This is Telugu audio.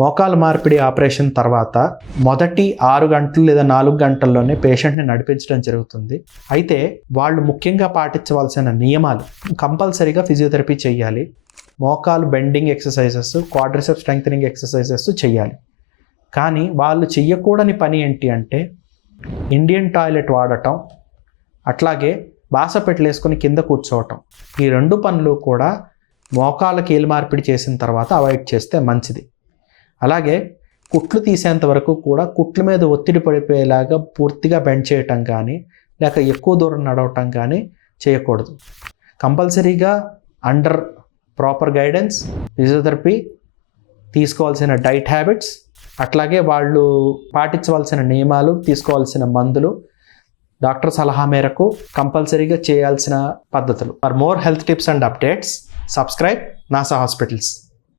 మోకాలు మార్పిడి ఆపరేషన్ తర్వాత మొదటి 6 గంటలు లేదా 4 గంటల్లోనే పేషెంట్ని నడిపించడం జరుగుతుంది. అయితే వాళ్ళు ముఖ్యంగా పాటించవలసిన నియమాలు: కంపల్సరీగా ఫిజియోథెరపీ చేయాలి, మోకాలు bending exercises, quadriceps strengthening exercises చేయాలి. కానీ వాళ్ళు చెయ్యకూడని పని ఏంటి అంటే ఇండియన్ టాయిలెట్ వాడటం, అట్లాగే బాస పెట్టలేసుకొని కింద కూర్చోవటం. ఈ 2 పనులు కూడా మోకాళ్ళ కీలు మార్పిడి చేసిన తర్వాత అవాయిడ్ చేస్తే మంచిది. అలాగే కుట్లు తీసేంత వరకు కూడా కుట్ల మీద ఒత్తిడి పడిపోయేలాగా పూర్తిగా బెండ్ చేయటం కానీ లేక ఎక్కువ దూరం నడవటం కానీ చేయకూడదు. కంపల్సరీగా అండర్ ప్రాపర్ గైడెన్స్ ఫిజియోథెరపీ, తీసుకోవాల్సిన డైట్ హ్యాబిట్స్, అట్లాగే వాళ్ళు పాటించవలసిన నియమాలు, తీసుకోవాల్సిన మందులు, డాక్టర్ సలహా మేరకు కంపల్సరీగా చేయాల్సిన పద్ధతులు. For more health tips and updates, subscribe NASA hospitals.